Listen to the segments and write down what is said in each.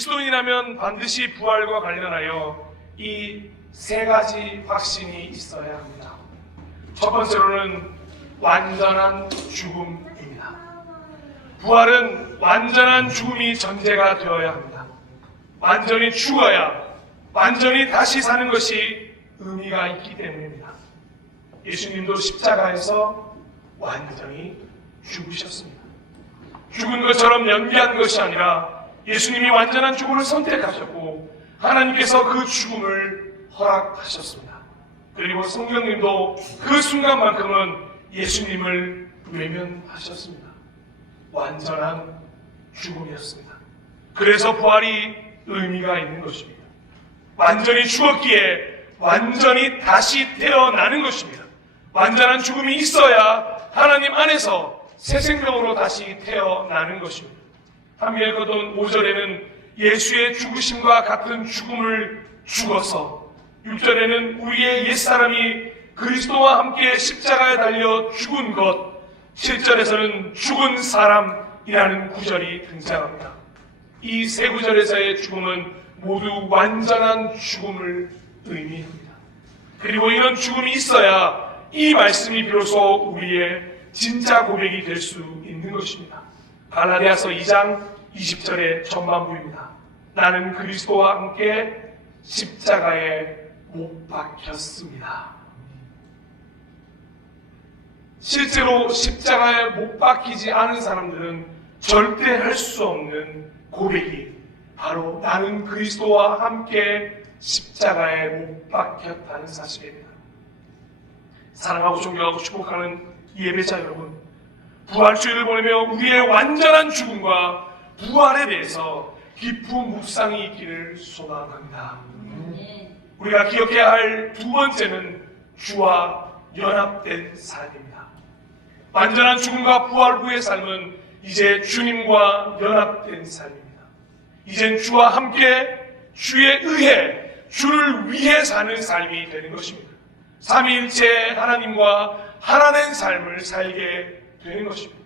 그리스도인이라면 반드시 부활과 관련하여 이 세 가지 확신이 있어야 합니다. 첫 번째로는 완전한 죽음입니다. 부활은 완전한 죽음이 전제가 되어야 합니다. 완전히 죽어야 완전히 다시 사는 것이 의미가 있기 때문입니다. 예수님도 십자가에서 완전히 죽으셨습니다. 죽은 것처럼 연기한 것이 아니라 예수님이 완전한 죽음을 선택하셨고 하나님께서 그 죽음을 허락하셨습니다. 그리고 성령님도 그 순간만큼은 예수님을 외면하셨습니다. 완전한 죽음이었습니다. 그래서 부활이 의미가 있는 것입니다. 완전히 죽었기에 완전히 다시 태어나는 것입니다. 완전한 죽음이 있어야 하나님 안에서 새 생명으로 다시 태어나는 것입니다. 함께 읽었던 5절에는 예수의 죽으심과 같은 죽음을 죽어서, 6절에는 우리의 옛사람이 그리스도와 함께 십자가에 달려 죽은 것, 7절에서는 죽은 사람이라는 구절이 등장합니다. 이 세 구절에서의 죽음은 모두 완전한 죽음을 의미합니다. 그리고 이런 죽음이 있어야 이 말씀이 비로소 우리의 진짜 고백이 될 수 있는 것입니다. 갈라디아서 2장 20절의 전반부입니다. 나는 그리스도와 함께 십자가에 못 박혔습니다. 실제로 십자가에 못 박히지 않은 사람들은 절대 할 수 없는 고백이 바로 나는 그리스도와 함께 십자가에 못 박혔다는 사실입니다. 사랑하고 존경하고 축복하는 예배자 여러분, 부활주의를 보내며 우리의 완전한 죽음과 부활에 대해서 깊은 묵상이 있기를 소망합니다. 우리가 기억해야 할 두 번째는 주와 연합된 삶입니다. 완전한 죽음과 부활 후의 삶은 이제 주님과 연합된 삶입니다. 이젠 주와 함께 주에 의해 주를 위해 사는 삶이 되는 것입니다. 삼위일체 하나님과 하나된 삶을 살게 되는 것입니다.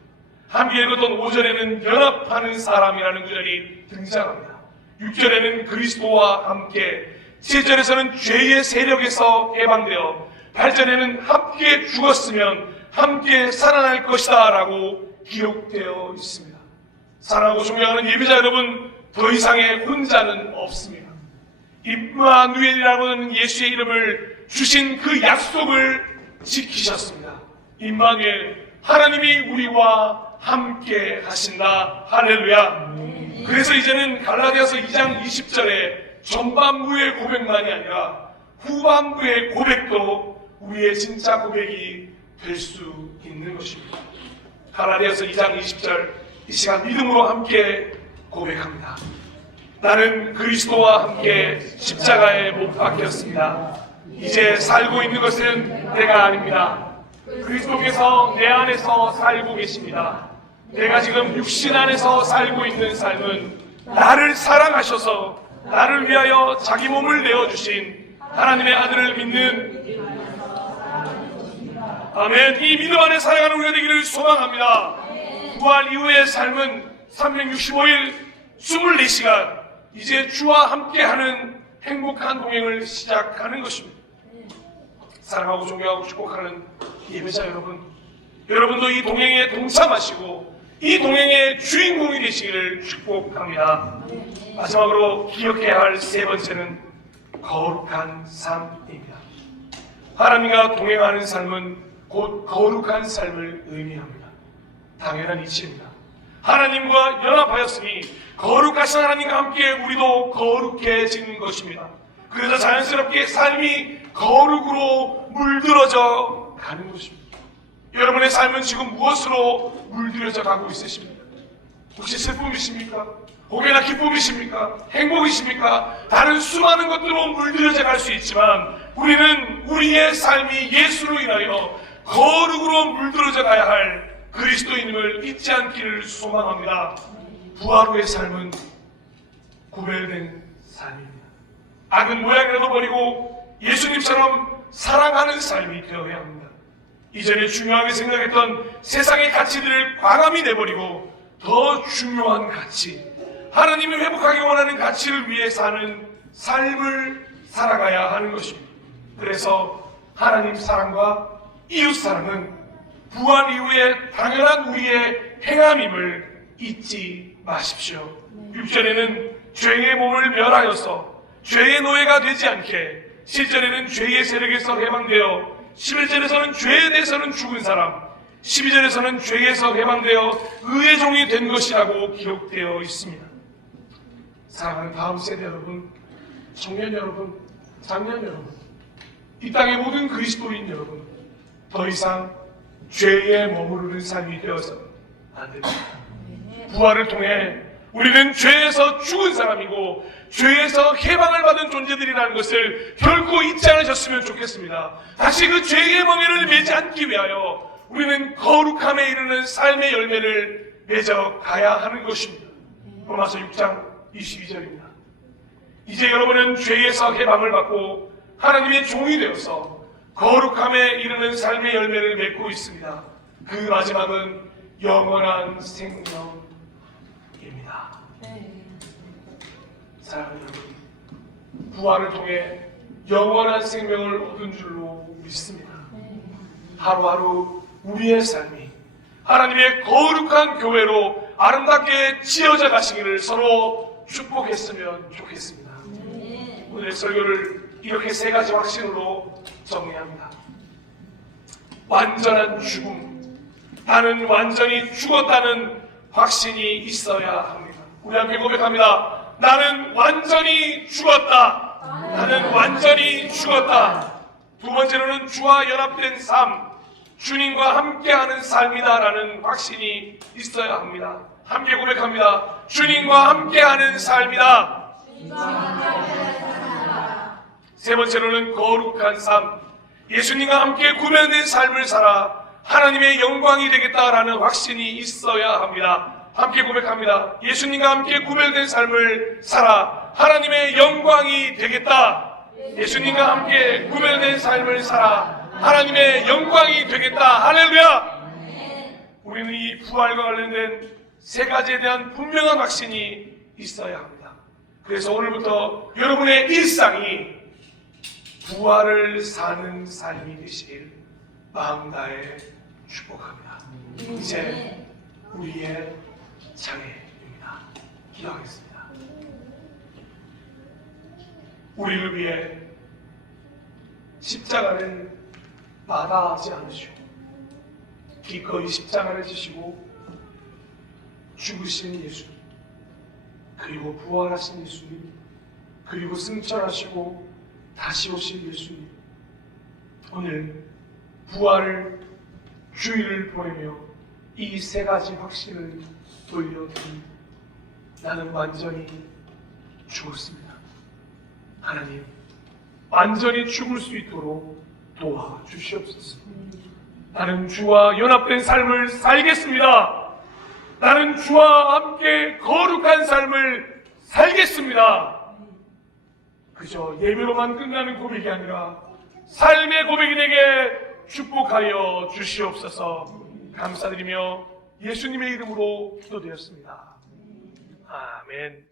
함께 읽었던 5절에는 연합하는 사람이라는 구절이 등장합니다. 6절에는 그리스도와 함께, 7절에서는 죄의 세력에서 해방되어, 8절에는 함께 죽었으면 함께 살아날 것이다 라고 기록되어 있습니다. 사랑하고 존경하는 예배자 여러분, 더 이상의 혼자는 없습니다. 임마누엘이라는 예수의 이름을 주신 그 약속을 지키셨습니다. 임마누엘, 하나님이 우리와 함께 하신다. 할렐루야. 그래서 이제는 갈라디아서 2장 20절에 전반부의 고백만이 아니라 후반부의 고백도 우리의 진짜 고백이 될 수 있는 것입니다. 갈라디아서 2장 20절, 이 시간 믿음으로 함께 고백합니다. 나는 그리스도와 함께 십자가에 못 박혔습니다. 이제 살고 있는 것은 내가 아닙니다. 그리스도께서 내 안에서 살고 계십니다. 내가 지금 육신 안에서 살고 있는 삶은 나를 사랑하셔서 나를 위하여 자기 몸을 내어주신 하나님의 아들을 믿는, 아멘, 이 믿음 안에 살아가는 우리가 되기를 소망합니다. 부활 이후의 삶은 365일 24시간 이제 주와 함께하는 행복한 동행을 시작하는 것입니다. 사랑하고 존경하고 축복하는 예배자 여러분, 여러분도 이 동행에 동참하시고 이 동행의 주인공이 되시기를 축복합니다. 마지막으로 기억해야 할 세 번째는 거룩한 삶입니다. 하나님과 동행하는 삶은 곧 거룩한 삶을 의미합니다. 당연한 이치입니다. 하나님과 연합하였으니 거룩하신 하나님과 함께 우리도 거룩해지는 것입니다. 그래서 자연스럽게 삶이 거룩으로 물들어져 가는 것입니다. 여러분의 삶은 지금 무엇으로 물들여져 가고 있으십니까? 혹시 슬픔이십니까? 혹여나 기쁨이십니까? 행복이십니까? 다른 수많은 것들로 물들여져 갈 수 있지만 우리는 우리의 삶이 예수로 인하여 거룩으로 물들어져 가야 할 그리스도인임을 잊지 않기를 소망합니다. 부활 후의 삶은 구별된 삶입니다. 악은 모양이라도 버리고 예수님처럼 사랑하는 삶이 되어야 합니다. 이전에 중요하게 생각했던 세상의 가치들을 과감히 내버리고 더 중요한 가치, 하나님이 회복하기 원하는 가치를 위해 사는 삶을 살아가야 하는 것입니다. 그래서 하나님 사랑과 이웃 사랑은 부활 이후에 당연한 우리의 행함임을 잊지 마십시오. 6절에는 죄의 몸을 멸하여서 죄의 노예가 되지 않게, 7절에는 죄의 세력에서 해방되어, 11절에서는 죄에 대해서는 죽은 사람, 12절에서는 죄에서 해방되어 의의 종이 된 것이라고 기록되어 있습니다. 사랑하는 다음 세대 여러분, 청년 여러분, 장년 여러분, 이 땅의 모든 그리스도인 여러분, 더 이상 죄에 머무르는 삶이 되어서 안 됩니다. 부활을 통해 우리는 죄에서 죽은 사람이고 죄에서 해방을 받은 존재들이라는 것을 결코 잊지 않으셨으면 좋겠습니다. 다시 그 죄의 멍에를 매지 않기 위하여 우리는 거룩함에 이르는 삶의 열매를 맺어 가야 하는 것입니다. 로마서 6장 22절입니다. 이제 여러분은 죄에서 해방을 받고 하나님의 종이 되어서 거룩함에 이르는 삶의 열매를 맺고 있습니다. 그 마지막은 영원한 생명입니다. 사랑하는 여러분, 부활을 통해 영원한 생명을 얻은 줄로 믿습니다. 하루하루 우리의 삶이 하나님의 거룩한 교회로 아름답게 지어져 가시기를 서로 축복했으면 좋겠습니다. 오늘의 설교를 이렇게 세 가지 확신으로 정리합니다. 완전한 죽음, 나는 완전히 죽었다는 확신이 있어야 합니다. 우리 함께 고백합니다. 나는 완전히 죽었다. 나는 완전히 죽었다. 두 번째로는 주와 연합된 삶, 주님과 함께하는 삶이다라는 확신이 있어야 합니다. 함께 고백합니다. 주님과 함께하는 삶이다. 세 번째로는 거룩한 삶, 예수님과 함께 구별된 삶을 살아 하나님의 영광이 되겠다라는 확신이 있어야 합니다. 함께 고백합니다. 예수님과 함께 구별된 삶을 살아 하나님의 영광이 되겠다. 예수님과 함께 구별된 삶을 살아 하나님의 영광이 되겠다. 할렐루야! 우리는 이 부활과 관련된 세 가지에 대한 분명한 확신이 있어야 합니다. 그래서 오늘부터 여러분의 일상이 부활을 사는 삶이 되시길 마음 다해 축복합니다. 이제 우리의 차례입니다. 기도하겠습니다. 우리를 위해 십자가를 마다하지 않으시고 기꺼이 십자가를 지시고 죽으신 예수님, 그리고 부활하신 예수님, 그리고 승천하시고 다시 오실 예수님, 오늘 부활을 주일을 보내며 이 세 가지 확신을 돌려드립니다. 나는 완전히 죽었습니다. 하나님, 완전히 죽을 수 있도록 도와주시옵소서. 나는 주와 연합된 삶을 살겠습니다. 나는 주와 함께 거룩한 삶을 살겠습니다. 그저 예배로만 끝나는 고백이 아니라 삶의 고백이 되게 축복하여 주시옵소서. 감사드리며 예수님의 이름으로 기도드렸습니다. 아멘.